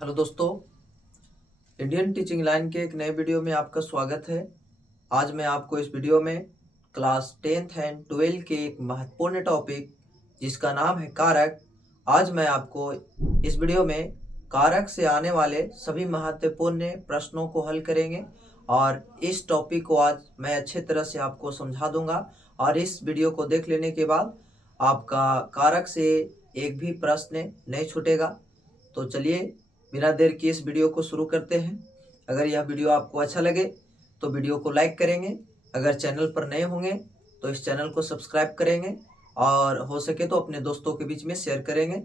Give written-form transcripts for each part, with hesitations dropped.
Hello दोस्तों, Indian teaching line के एक नए वीडियो में आपका स्वागत है। आज मैं आपको इस वीडियो में क्लास 10th एंड 12 के एक महत्वपूर्ण टॉपिक जिसका नाम है कारक। आज मैं आपको इस वीडियो में कारक से आने वाले सभी महत्वपूर्ण प्रश्नों को हल करेंगे और इस टॉपिक को आज मैं अच्छे तरह से आपको समझा दूंगा। और इस वीडियो को देख लेने के बाद आपका कारक से एक भी प्रश्न नहीं छूटेगा। तो चलिए बिना देर किए इस वीडियो को शुरू करते हैं। अगर यह वीडियो आपको अच्छा लगे तो वीडियो को लाइक करेंगे। अगर चैनल पर नए होंगे तो इस चैनल को सब्सक्राइब करेंगे और हो सके तो अपने दोस्तों के बीच में शेयर करेंगे।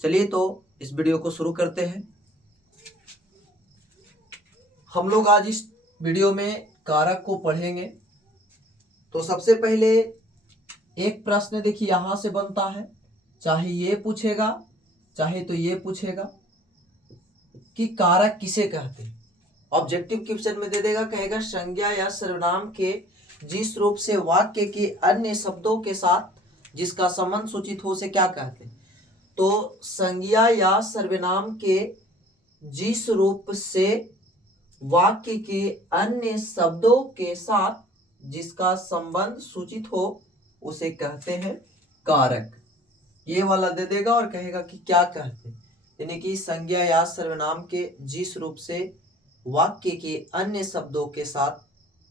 चलिए तो इस वीडियो को शुरू करते हैं। हम लोग आज इस वीडियो में कारक को पढ़ेंगे। तो सबसे पहले एक प्रश्न देखिए यहाँ से बनता है, चाहे ये पूछेगा चाहे तो ये पूछेगा कि कारक किसे कहते हैं। ऑब्जेक्टिव क्वेश्चन में दे देगा, कहेगा संज्ञा या सर्वनाम के जिस रूप से वाक्य के अन्य शब्दों के साथ जिसका संबंध सूचित हो उसे क्या कहते हैं। तो संज्ञा या सर्वनाम के जिस रूप से वाक्य के अन्य शब्दों के साथ जिसका संबंध सूचित हो उसे कहते हैं कारक। ये वाला दे देगा और कहेगा कि क्या कहते हैं, यानी कि संज्ञा या सर्वनाम के जिस रूप से वाक्य के अन्य शब्दों के साथ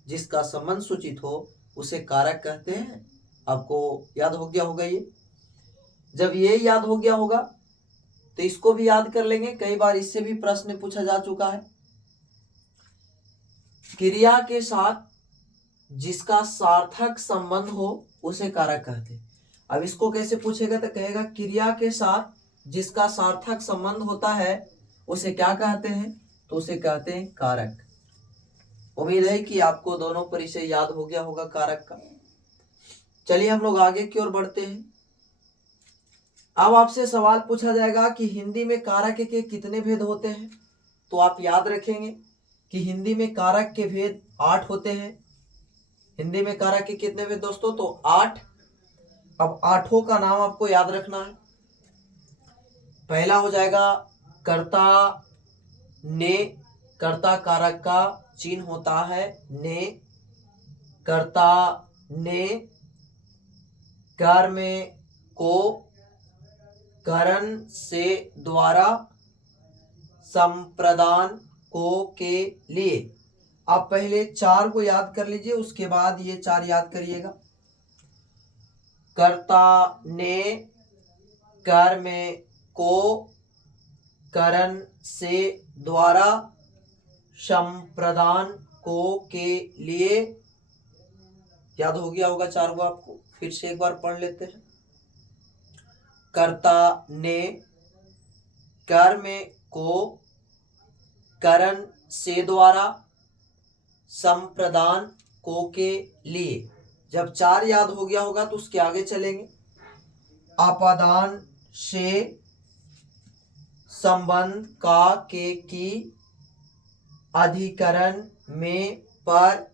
जिसका संबंध सूचित हो उसे कारक कहते हैं। आपको याद हो गया होगा ये। जब ये याद हो गया होगा तो इसको भी याद कर लेंगे, कई बार इससे भी प्रश्न पूछा जा चुका है। क्रिया के साथ जिसका सार्थक संबंध हो उसे कारक कहते हैं। अब इसको कैसे पूछेगा तो कहेगा क्रिया के साथ जिसका सार्थक संबंध होता है उसे क्या कहते हैं, तो उसे कहते हैं कारक। उम्मीद है कि आपको दोनों परिचय याद हो गया होगा कारक का। चलिए हम लोग आगे की ओर बढ़ते हैं। अब आपसे सवाल पूछा जाएगा कि हिंदी में कारक के कितने भेद होते हैं। तो आप याद रखेंगे कि हिंदी में कारक के भेद 8 होते हैं। हिंदी में कारक के कितने भेद दोस्तों, तो 8। अब 8 का नाम आपको याद रखना है। पहला हो जाएगा कर्ता ने। कर्ता कारक का चिन्ह होता है ने। कर्ता ने। कर्म को करण से द्वारा संप्रदान को के लिए। आप पहले 4 को याद कर लीजिए, उसके बाद ये 4 याद करिएगा। कर्ता ने कर्म को करण से द्वारा संप्रदान को के लिए। याद हो गया होगा 4 को आपको, फिर से एक बार पढ़ लेते हैं। कर्ता ने कर्म को करण से द्वारा संप्रदान को के लिए। जब 4 याद हो गया होगा तो उसके आगे चलेंगे। आपादान से संबंध का के की अधिकरण में पर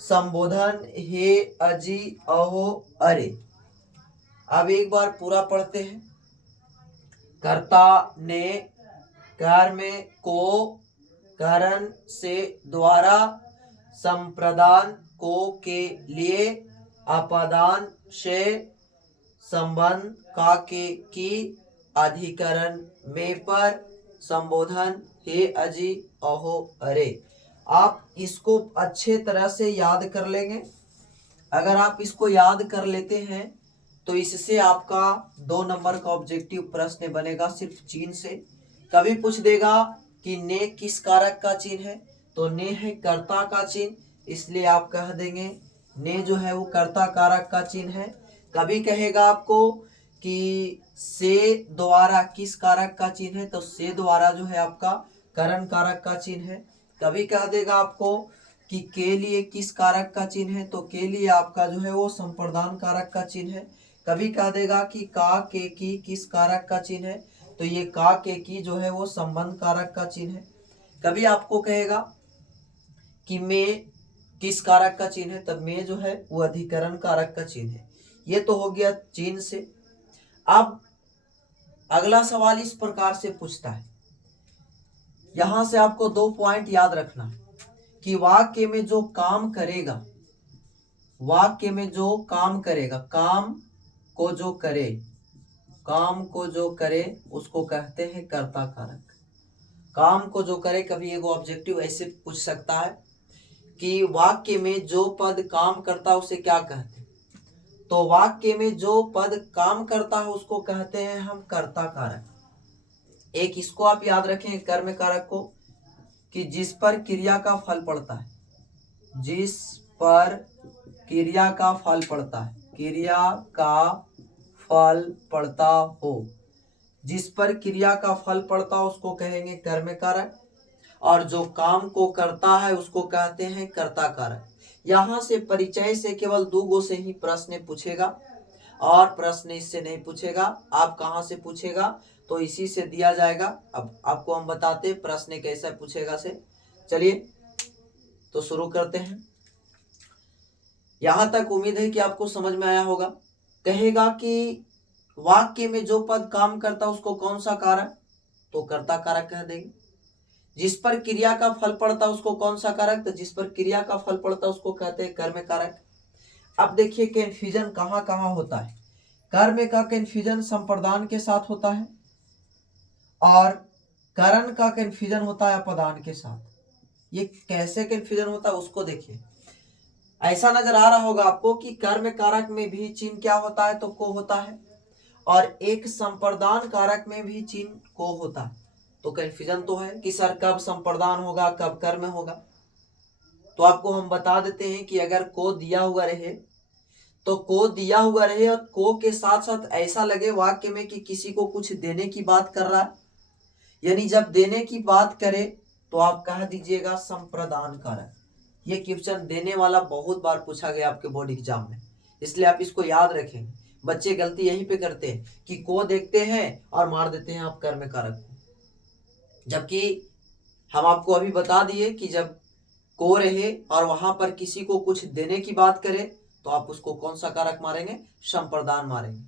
संबोधन हे अजी अहो अरे। अब एक बार पूरा पढ़ते हैं। कर्ता ने कर्म को करण से द्वारा संप्रदान को के लिए आपादान से संबंध का के की अधिकरण में पर संबोधन हे अजी अहो अरे। आप इसको अच्छे तरह से याद कर लेंगे। अगर आप इसको याद कर लेते हैं तो इससे आपका 2 नंबर का ऑब्जेक्टिव प्रश्न बनेगा सिर्फ चिन्ह से। कभी पूछ देगा कि ने किस कारक का चिन्ह है, तो ने है कर्ता का चिन्ह, इसलिए आप कह देंगे ने जो है वो कर्ता कारक का चिन्ह है। कभी कहेगा आपको कि से द्वारा किस कारक का चिन्ह है, तो से द्वारा जो है आपका करण कारक का चिन्ह है। कभी कह देगा आपको कि के लिए किस कारक का चिन्ह है, तो के लिए आपका जो है वो संप्रदान कारक का चिन्ह है। कभी कह देगा कि का के की किस कारक का चिन्ह है, तो ये का के की जो है वो संबंध कारक का चिन्ह है। कभी आपको कहेगा कि में किस कारक का चिन्ह है, तब में जो है वो अधिकरण कारक का चिन्ह है। ये तो हो गया चिन्ह से। अब अगला सवाल इस प्रकार से पूछता है यहां से आपको 2 पॉइंट याद रखना कि वाक्य में जो काम करेगा, वाक्य में जो काम करेगा, काम को जो करे, काम को जो करे उसको कहते हैं कर्ता कारक। काम को जो करे, कभी एगो ऑब्जेक्टिव ऐसे पूछ सकता है कि वाक्य में जो पद काम करता है उसे क्या कहते हैं, तो वाक्य में जो पद काम करता है उसको कहते हैं हम कर्ता कारक। एक इसको आप याद रखें कर्म कारक को, कि जिस पर क्रिया का फल पड़ता है, जिस पर क्रिया का फल पड़ता है, क्रिया का फल पड़ता हो, जिस पर क्रिया का फल पड़ता हो उसको कहेंगे कर्म कारक, और जो काम को करता है उसको कहते हैं कर्ता कारक। यहां से परिचय से केवल 2 गो से ही प्रश्न पूछेगा और प्रश्न इससे नहीं पूछेगा। आप कहां से पूछेगा, तो इसी से दिया जाएगा। अब आपको हम बताते प्रश्न कैसा पूछेगा से। चलिए तो शुरू करते हैं। यहां तक उम्मीद है कि आपको समझ में आया होगा। कहेगा कि वाक्य में जो पद काम करता उसको कौन सा कारक, तो कर्ता कारक कह देंगे। जिस पर क्रिया का फल पड़ता उसको कौन सा कारक, तो जिस पर क्रिया का फल पड़ता उसको कहते हैं कर्म कारक। अब देखिए कंफ्यूजन कहाँ कहाँ होता है। कर्म का कंफ्यूजन संप्रदान के साथ होता है और करण का कंफ्यूजन होता है अपदान के साथ। ये कैसे कंफ्यूजन होता है उसको देखिए। ऐसा नजर आ रहा होगा आपको कि कर्म कारक में भी चिन्ह क्या होता है, तो को होता है, और एक संप्रदान कारक में भी चिन्ह को होता है। तो कंफ्यूजन तो है कि सर कब संप्रदान होगा कब कर्म होगा। तो आपको हम बता देते हैं कि अगर को दिया हुआ रहे तो को दिया हुआ रहे और को के साथ साथ ऐसा लगे वाक्य में कि किसी को कुछ देने की बात कर रहा है, यानी जब देने की बात करे तो आप कह दीजिएगा संप्रदान कारक। ये क्वेश्चन देने वाला बहुत बार पूछा गया आपके बोर्ड एग्जाम में, इसलिए आप इसको याद रखें। बच्चे गलती यहीं पे करते हैं कि को देखते हैं और मार देते हैं आप कर्म कारक को, जबकि हम आपको अभी बता दिए कि जब को रहे और वहां पर किसी को कुछ देने की बात करे तो आप उसको कौन सा कारक मारेंगे, संप्रदान मारेंगे।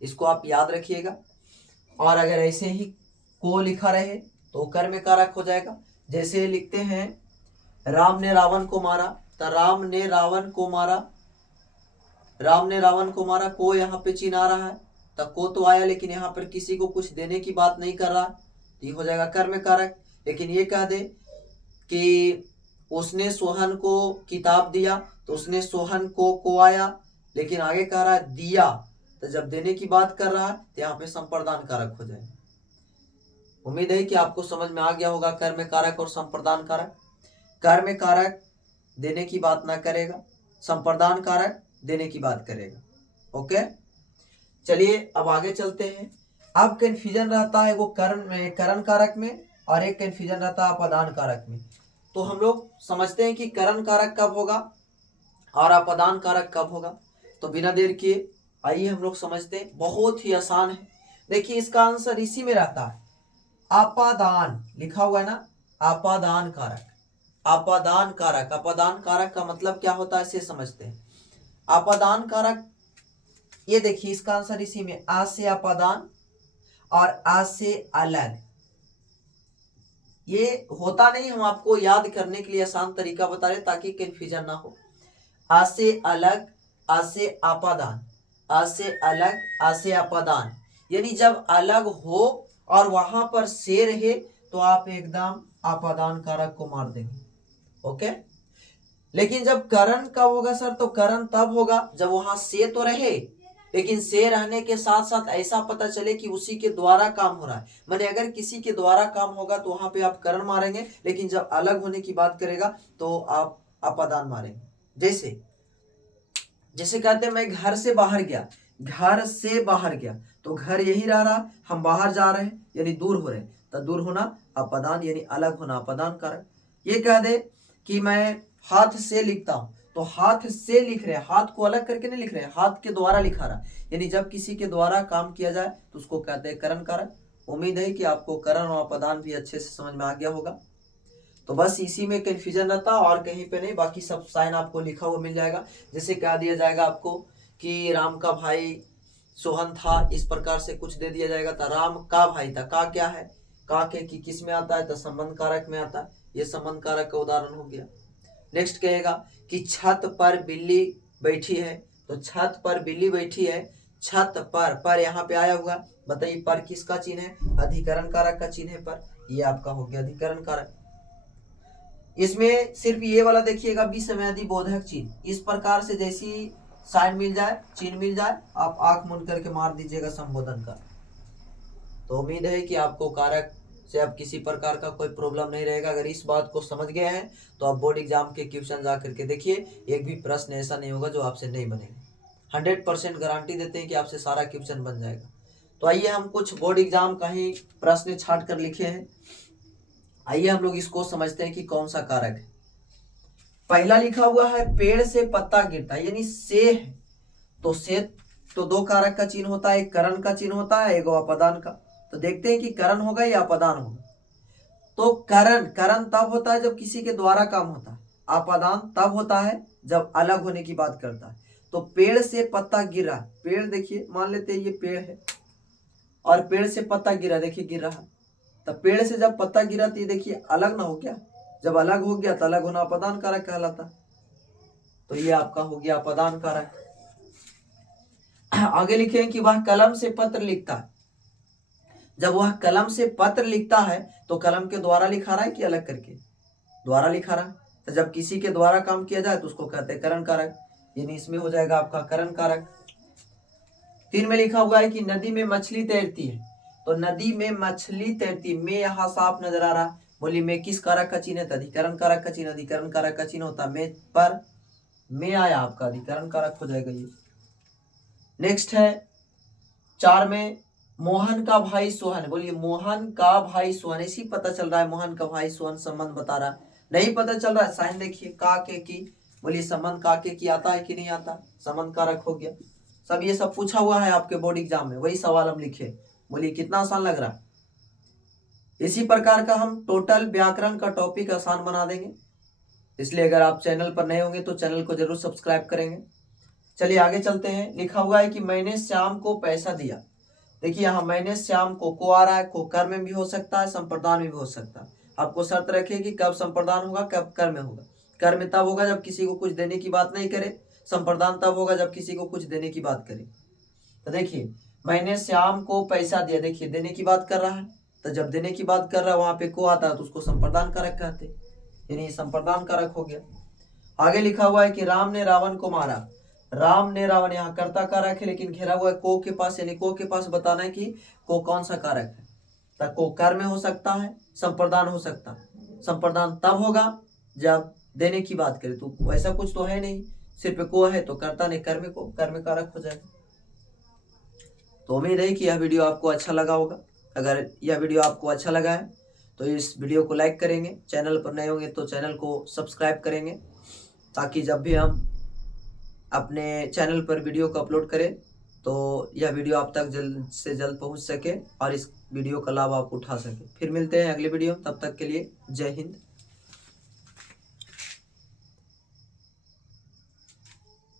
इसको आप याद रखिएगा। और अगर ऐसे ही को लिखा रहे तो कर्म कारक हो जाएगा। जैसे लिखते हैं राम ने रावण को मारा, तो राम ने रावण को मारा, राम ने रावण को मारा, को यहाँ पे चिन्ह आ रहा है, तो को तो आया लेकिन यहाँ पर किसी को कुछ देने की बात नहीं कर रहा, तो ये हो जाएगा कर्म कारक। लेकिन ये कह दे कि उसने सोहन को किताब दिया, तो उसने सोहन को आया, लेकिन आगे कह रहा है दिया, तो जब देने की बात कर रहा है तो यहाँ पे संप्रदान कारक हो जाएगा। उम्मीद है कि आपको समझ में आ गया होगा कर्म कारक और संप्रदान कारक। कर्म कारक देने की बात ना करेगा, संप्रदान कारक देने की बात करेगा। ओके, चलिए अब आगे चलते हैं। अब कंफ्यूजन रहता है वो करण कारक में और एक कंफ्यूजन रहता है अपदान कारक में। तो हम लोग समझते हैं कि करण कारक कब होगा और अपदान कारक कब होगा। तो बिना देर किए आइए हम लोग समझते हैं। बहुत ही आसान है। देखिए इसका आंसर इसी में रहता है, अपादान लिखा हुआ है ना, अपादान कारक। अपादान कारक, अपादान कारक का मतलब क्या होता है इसे समझते हैं। अपादान कारक, ये देखिए इसका आंसर इसी में, आ से अपादान और आ से अलग। ये होता नहीं, हम आपको याद करने के लिए आसान तरीका बता रहे ताकि कंफ्यूजन ना हो। आ से अलग, आ से अपादान, आ से अलग, आ से अपादान, यानी जब अलग हो और वहां पर से रहे तो आप एकदम अपादान कारक को मार देंगे। ओके, लेकिन जब करण कब होगा सर, तो करण तब होगा जब वहां से तो रहे लेकिन से रहने के साथ साथ ऐसा पता चले कि उसी के द्वारा काम हो रहा है। माने अगर किसी के द्वारा काम होगा तो वहां पे आप करण मारेंगे, लेकिन जब अलग होने की बात करेगा तो आप अपादान मारेंगे। जैसे जैसे कहते हैं मैं घर से बाहर गया, घर से बाहर गया, तो घर यही रहा, हम बाहर जा रहे हैं यानी दूर हो रहे हैं, तो दूर होना अपदान यानी अलग होना अपदान कारक। ये कह दे कि मैं हाथ से लिखता हूं, तो हाथ से लिख रहे हैं, हाथ को अलग करके नहीं लिख रहे हैं, हाथ के द्वारा लिखा रहा, यानी जब किसी के द्वारा काम किया जाए तो उसको कहते हैं करण कारक। उम्मीद है कि आपको करण और अपदान भी अच्छे से समझ में आ गया होगा। तो बस इसी में कंफ्यूजन रहता और कहीं पे नहीं, बाकी सब साइन आपको लिखा हुआ मिल जाएगा। जैसे कह दिया जाएगा आपको कि राम का भाई सोहन था, इस प्रकार से कुछ दे दिया जाएगा, तो राम का भाई था, का क्या है, का के की किस में आता है, तो संबंध कारक में आता है। ये संबंध कारक का उदाहरण हो गया। नेक्स्ट कहेगा कि छत पर बिल्ली बैठी है, तो छत पर बिल्ली बैठी है, छत पर यहाँ पे आया हुआ, बताइए पर किसका चिन्ह है, अधिकरण कारक का चिन्ह है पर, ये आपका हो गया अधिकरण कारक। इसमें सिर्फ ये वाला देखिएगा विसंवादी बोधक चिन्ह, इस प्रकार से जैसी साइन मिल जाए, चिन्ह मिल जाए, आप आंख मूंद करके मार दीजिएगा संबोधन का। तो उम्मीद है कि आपको कारक से अब किसी प्रकार का कोई प्रॉब्लम नहीं रहेगा। अगर इस बात को समझ गए हैं तो आप बोर्ड एग्जाम के क्वेश्चन जा करके देखिए, एक भी प्रश्न ऐसा नहीं होगा जो आपसे नहीं बनेगा। 100% गारंटी देते हैं कि आपसे सारा क्वेश्चन बन जाएगा। तो आइए हम कुछ बोर्ड एग्जाम का ही प्रश्न छाट कर लिखे हैं, आइए हम लोग इसको समझते हैं कि कौन सा कारक है। पहला लिखा हुआ है पेड़ से पत्ता गिरता है, यानी से है, तो से तो दो कारक का चिन्ह होता है, एक करण का चिन्ह होता है, एक अपादान का। तो देखते हैं कि करण होगा या अपादान होगा। तो करण तब होता है जब किसी के द्वारा काम होता है, अपादान तब होता है जब अलग होने की बात करता है। तो पेड़ से पत्ता गिरा, पेड़ देखिए मान लेते हैं ये पेड़ है और पेड़ से पत्ता गिरा, देखिए गिर रहा है। तो पेड़ से जब पत्ता गिरा तो ये देखिए अलग ना हो गया, जब अलग हो गया तो अलग होना अपादान कारक कहलाता। तो ये आपका हो गया अपादान कारक। आगे लिखे कि वह कलम से पत्र लिखता है, जब वह कलम से पत्र लिखता है तो कलम के द्वारा लिखा रहा है कि अलग करके, द्वारा लिखा रहा है। तो जब किसी के द्वारा काम किया जाए तो उसको कहते हैं करण कारक, यानी इसमें हो जाएगा आपका करण कारक। 3 में लिखा हुआ है कि नदी में मछली तैरती है, तो नदी में मछली तैरती, में यहाँ साफ नजर आ रहा, बोली में किस कारक का चिन्ह है, अधिकरण कारक का चिन्ह, अधिकरण कारक का चिन्ह होता है में पर, में आया आपका अधिकरण कारक हो जाएगा ये। नेक्स्ट है 4 में मोहन का भाई सोहन, बोलिए मोहन का भाई सोहन, इसी पता चल रहा है मोहन का भाई सोहन संबंध बता रहा, नहीं पता चल रहा है साइन देखिए का के की, बोलिए संबंध का के की आता है कि नहीं आता, संबंध कारक हो गया। सब ये सब पूछा हुआ है आपके बोर्ड एग्जाम में, वही सवाल हम लिखे, बोलिए कितना आसान लग रहा है। इसी प्रकार का हम टोटल व्याकरण का टॉपिक आसान बना देंगे, इसलिए अगर आप चैनल पर नए होंगे तो चैनल को जरूर सब्सक्राइब करेंगे। चलिए आगे चलते हैं। लिखा हुआ है कि मैंने श्याम को पैसा दिया, देखिए यहाँ मैंने श्याम को आ रहा है, को कर में भी हो सकता है, संप्रदान में भी हो सकता है। आपको शर्त रखिए कि कब संप्रदान होगा कब कर में होगा। कर में तब होगा जब किसी को कुछ देने की बात नहीं करे, संप्रदान तब होगा जब किसी को कुछ देने की बात करे। तो देखिए मैंने श्याम को पैसा दिया, देखिए देने की बात कर रहा है, तो जब देने की बात कर रहा है वहां पे को आता है तो उसको संप्रदान कारक कहते, यानी संप्रदान कारक हो गया। आगे लिखा हुआ है कि राम ने रावण को मारा, राम ने रावण, यहाँ कर्ता कारक है लेकिन घेरा हुआ है को के पास, यानी को के पास बताना है कि को कौन सा कारक है। तो को कर में हो सकता है, संप्रदान हो सकता है, संप्रदान तब होगा जब देने की बात करें, तो वैसा कुछ तो है नहीं, सिर्फ को है तो कर्ता ने कर में को, कर में कारक हो जाएगा। तो उम्मीद है कि यह वीडियो आपको अच्छा लगा होगा। अगर यह वीडियो आपको अच्छा लगा है तो इस वीडियो को लाइक करेंगे, चैनल पर नए होंगे तो चैनल को सब्सक्राइब करेंगे, ताकि जब भी हम अपने चैनल पर वीडियो को अपलोड करें तो यह वीडियो आप तक जल्द से जल्द पहुंच सके और इस वीडियो का लाभ आप उठा सके। फिर मिलते हैं अगले वीडियो, तब तक के लिए जय हिंद।